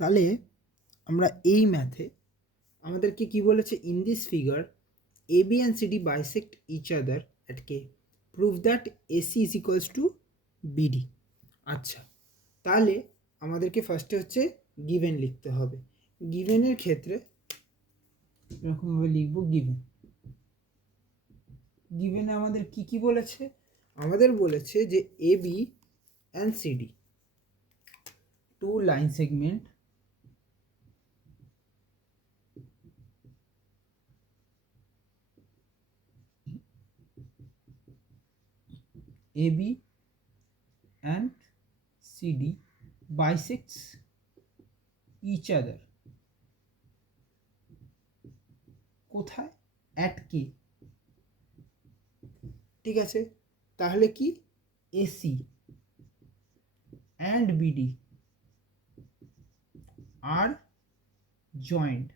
তাহলে আমরা এই ম্যাথে আমাদেরকে কি বলেছে, in this figure A B and CD bisect each other at K, prove that AC is equals to BD. আচ্ছা, তাহলে আমাদেরকে ফার্স্টে হচ্ছে গিভেন লিখতে হবে। গিভেনের ক্ষেত্রে এরকমভাবে লিখব, গিভেনে আমাদের কি কি বলেছে, আমাদের বলেছে যে A B and CD two line segment AB and CD bisects each other কোথায়, at K। ঠিক আছে, তাহলে কি AC and BD are joined,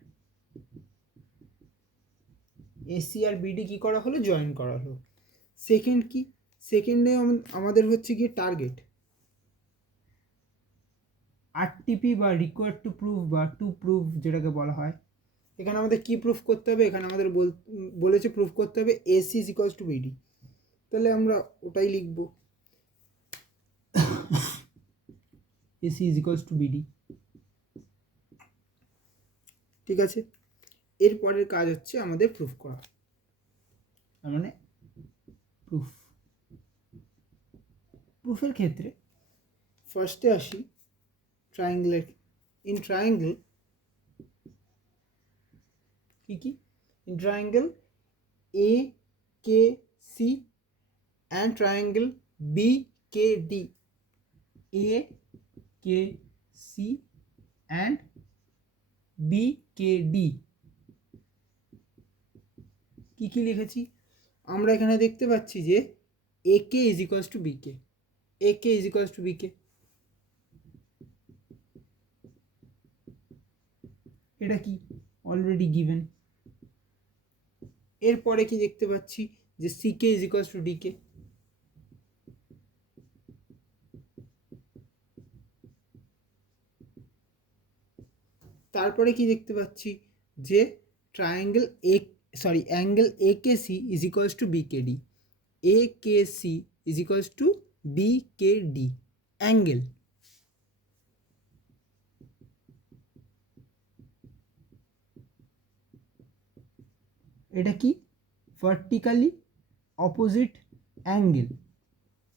AC R BD কি করা হলো, জয়েন করা হলো। সেকেন্ড কি, সেকেন্ডে আমাদের হচ্ছে গিয়ে টার্গেট আরটিপি বা রিকোয়ার্ড টু প্রুভ বা টু প্রুভ যেটাকে বলা হয়। এখানে আমাদের কি প্রুফ করতে হবে, এখানে আমাদের বলেছে প্রুফ করতে হবে AC is equals to BD. তাহলে আমরা ওটাই লিখব, AC is equals to BD. ঠিক আছে, এরপরের কাজ হচ্ছে আমাদের প্রুফ করা, মানে প্রুফের ক্ষেত্রে ফার্স্টে আসি ট্রায়াঙ্গেলের। ইন ট্রায়াঙ্গেল কি in triangle A K C and triangle B K D, A K C and B K D কি লিখেছি আমরা এখানে দেখতে পাচ্ছি যে A K is equals to B K, A K is equals to B K, এটা কি already given. এরপরে কি দেখতে পাচ্ছি যে C K is equals to D K, তারপরে কি দেখতে পাচ্ছি যে triangle angle A K C is equals to B K D, A K C is equals to B K D angle. এটা কি vertically opposite angle,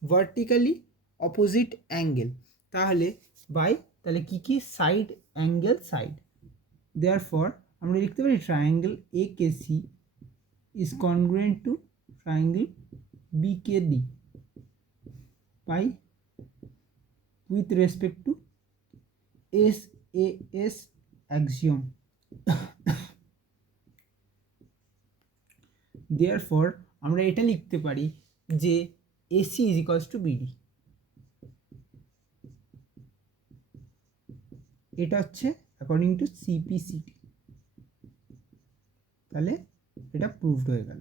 vertically opposite angle. তাহলে কি side angle side, therefore আমরা লিখতে পারি triangle A K C is congruent to triangle B K D by with respect to SAS axiom. Therefore আমরা এটা লিখতে পারি যে AC is equals to BD, এটা হচ্ছে অ্যাকর্ডিং টু CPCT। তাহলে এটা প্রুভড হয়ে গেল।